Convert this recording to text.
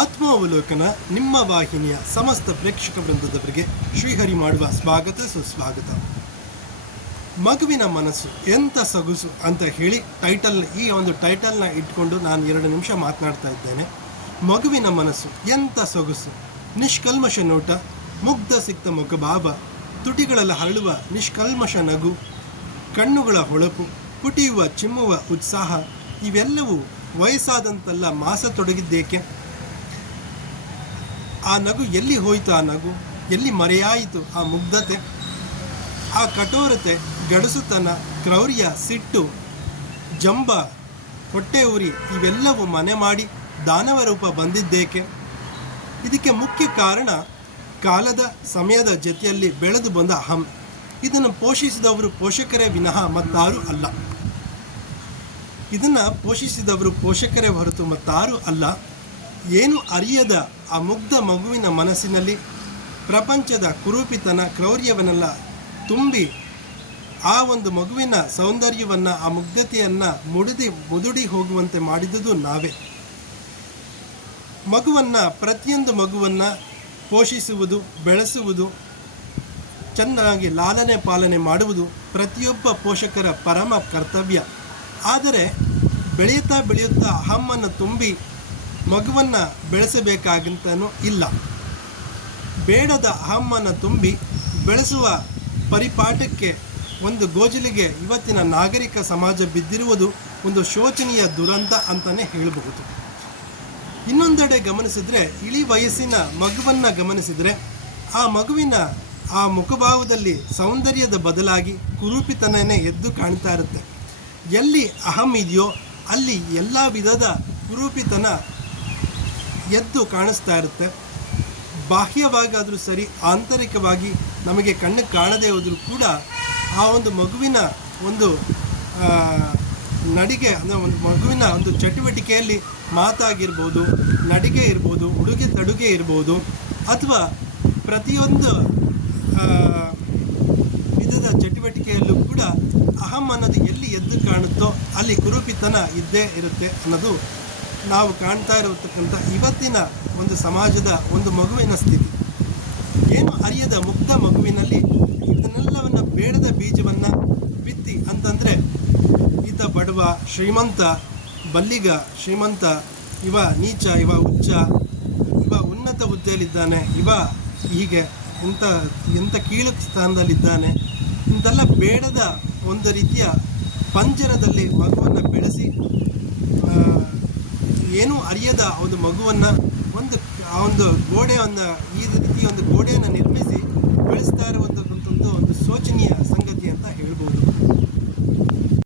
ಆತ್ಮಾವಲೋಕನ ನಿಮ್ಮ ವಾಹಿನಿಯ ಸಮಸ್ತ ಪ್ರೇಕ್ಷಕ ವೃಂದದವರಿಗೆ ಶ್ರೀಹರಿ ಮಾಡುವ ಸ್ವಾಗತ, ಸುಸ್ವಾಗತ. ಮಗುವಿನ ಮನಸ್ಸು ಎಂಥ ಸೊಗಸು ಅಂತ ಹೇಳಿ ಟೈಟಲ್ ಈ ಒಂದು ಟೈಟಲ್ನ ಇಟ್ಕೊಂಡು ನಾನು ಎರಡು ನಿಮಿಷ ಮಾತನಾಡ್ತಾ ಇದ್ದೇನೆ. ಮಗುವಿನ ಮನಸ್ಸು ಎಂಥ ಸೊಗಸು? ನಿಷ್ಕಲ್ಮಶ ನೋಟ, ಮುಗ್ಧ ಸಿಕ್ತ ಮುಖಭಾವ ತುಟಿಗಳಲ್ಲಿ ಹರಳುವ ನಿಷ್ಕಲ್ಮಶ ನಗು, ಕಣ್ಣುಗಳ ಹೊಳಪು ಪುಟಿಯುವ ಚಿಮ್ಮುವ ಉತ್ಸಾಹ, ಇವೆಲ್ಲವೂ ವಯಸ್ಸಾದಂತೆಲ್ಲ ಮಾಸ ತೊಡಗಿದ್ದೇಕೆ ಆ ನಗು ಎಲ್ಲಿ ಹೋಯಿತು ಆ ನಗು? ಎಲ್ಲಿ ಮರೆಯಾಯಿತು ಆ ಮುಗ್ಧತೆ? ಆ ಕಠೋರತೆ, ಗಡಸುತನ, ಕ್ರೌರ್ಯ, ಸಿಟ್ಟು, ಜಂಬ, ಹೊಟ್ಟೆ ಉರಿ ಇವೆಲ್ಲವೂ ಮನೆ ಮಾಡಿ ದಾನವ ರೂಪ ಬಂದಿದ್ದೇಕೆ? ಇದಕ್ಕೆ ಮುಖ್ಯ ಕಾರಣ ಕಾಲದ ಸಮಯದ ಜೊತೆಯಲ್ಲಿ ಬೆಳೆದು ಬಂದ ಅಹಂ. ಇದನ್ನು ಪೋಷಿಸಿದವರು ಪೋಷಕರೇ ವಿನಃ ಮತ್ತಾರೂ ಅಲ್ಲ. ಇದನ್ನು ಪೋಷಿಸಿದವರು ಪೋಷಕರೇ ಹೊರತು ಮತ್ತಾರೂ ಅಲ್ಲ. ಏನು ಅರಿಯದ ಆ ಮುಗ್ಧ ಮಗುವಿನ ಮನಸ್ಸಿನಲ್ಲಿ ಪ್ರಪಂಚದ ಕುರೂಪಿತನ ಕ್ರೌರ್ಯವನ್ನೆಲ್ಲ ತುಂಬಿ ಆ ಒಂದು ಮಗುವಿನ ಸೌಂದರ್ಯವನ್ನು, ಆ ಮುಗ್ಧತೆಯನ್ನು ಮುಡಿದಿ, ಮುದುಡಿ ಹೋಗುವಂತೆ ಮಾಡಿದುದು ನಾವೇ. ಮಗುವನ್ನು, ಪ್ರತಿಯೊಂದು ಮಗುವನ್ನು ಪೋಷಿಸುವುದು, ಬೆಳೆಸುವುದು, ಚೆನ್ನಾಗಿ ಲಾಲನೆ ಪಾಲನೆ ಮಾಡುವುದು ಪ್ರತಿಯೊಬ್ಬ ಪೋಷಕರ ಪರಮ ಕರ್ತವ್ಯ. ಆದರೆ ಬೆಳೆಯುತ್ತಾ ಬೆಳೆಯುತ್ತಾ ಅಹಮ್ಮನ್ನು ತುಂಬಿ ಮಗುವನ್ನು ಬೆಳೆಸಬೇಕಾಗಂತನೂ ಇಲ್ಲ. ಬೇಡದ ಅಹಮ್ಮನ್ನು ತುಂಬಿ ಬೆಳೆಸುವ ಪರಿಪಾಠಕ್ಕೆ ಒಂದು ಗೋಜಲಿಗೆ ಇವತ್ತಿನ ನಾಗರಿಕ ಸಮಾಜ ಬಿದ್ದಿರುವುದು ಒಂದು ಶೋಚನೀಯ ದುರಂತ ಅಂತಲೇ ಹೇಳಬಹುದು. ಇನ್ನೊಂದೆಡೆ ಗಮನಿಸಿದರೆ, ಇಳಿ ವಯಸ್ಸಿನ ಮಗುವನ್ನು ಗಮನಿಸಿದರೆ, ಆ ಮಗುವಿನ ಆ ಮುಖಭಾವದಲ್ಲಿ ಸೌಂದರ್ಯದ ಬದಲಾಗಿ ಕುರೂಪಿತನೇ ಎದ್ದು ಕಾಣ್ತಾ ಇರುತ್ತೆ. ಎಲ್ಲಿ ಅಹಂ ಇದೆಯೋ, ಅಲ್ಲಿ ಎಲ್ಲ ವಿಧದ ಕುರೂಪಿತನ ಎದ್ದು ಕಾಣಿಸ್ತಾ ಇರುತ್ತೆ. ಬಾಹ್ಯವಾಗಾದರೂ ಸರಿ, ಆಂತರಿಕವಾಗಿ ನಮಗೆ ಕಣ್ಣಿಗೆ ಕಾಣದೇ ಹೋದರೂ ಕೂಡ ಆ ಒಂದು ಮಗುವಿನ ಒಂದು ನಡಿಗೆ, ಅಂದರೆ ಒಂದು ಮಗುವಿನ ಒಂದು ಚಟುವಟಿಕೆಯಲ್ಲಿ ಮಾತಾಗಿರ್ಬೋದು, ನಡಿಗೆ ಇರ್ಬೋದು, ಉಡುಗೆ ತಡುಗೆ ಇರ್ಬೋದು, ಅಥವಾ ಪ್ರತಿಯೊಂದು ವಿಧದ ಚಟುವಟಿಕೆಯಲ್ಲೂ ಕೂಡ ಅಹಂ ಅನ್ನೋದು ಎಲ್ಲಿ ಎದ್ದು ಕಾಣುತ್ತೋ ಅಲ್ಲಿ ಕುರೂಪಿತನ ಇದ್ದೇ ಇರುತ್ತೆ ಅನ್ನೋದು ನಾವು ಕಾಣ್ತಾ ಇರತಕ್ಕಂಥ ಇವತ್ತಿನ ಒಂದು ಸಮಾಜದ ಒಂದು ಮಗುವಿನ ಸ್ಥಿತಿ. ಏನು ಅರಿಯದ ಮುಕ್ತ ಮಗುವಿನಲ್ಲಿ ಇದನ್ನೆಲ್ಲವನ್ನು ಬೇಡದ ಬೀಜವನ್ನು ಬಿತ್ತಿ ಅಂತಂದರೆ ಈತ ಬಡವ, ಶ್ರೀಮಂತ, ಬಲ್ಲಿಗ, ಶ್ರೀಮಂತ, ಇವ ನೀಚ, ಇವ ಉಚ್ಚ ಇವ ಉನ್ನತ ಹುದ್ದೆಯಲ್ಲಿದ್ದಾನೆ, ಇವ ಹೀಗೆ ಇಂಥ ಎಂಥ ಕೀಳು ಸ್ಥಾನದಲ್ಲಿದ್ದಾನೆ, ಇಂತೆಲ್ಲ ಬೇಡದ ಒಂದು ರೀತಿಯ ಪಂಜರದಲ್ಲಿ ಮಗುವನ್ನು ಬೆಳೆಸಿ ಏನೂ ಅರಿಯದ ಒಂದು ಮಗುವನ್ನು ಒಂದು ಆ ಒಂದು ಗೋಡೆಯನ್ನು ಈ ರೀತಿ ಒಂದು ಗೋಡೆಯನ್ನು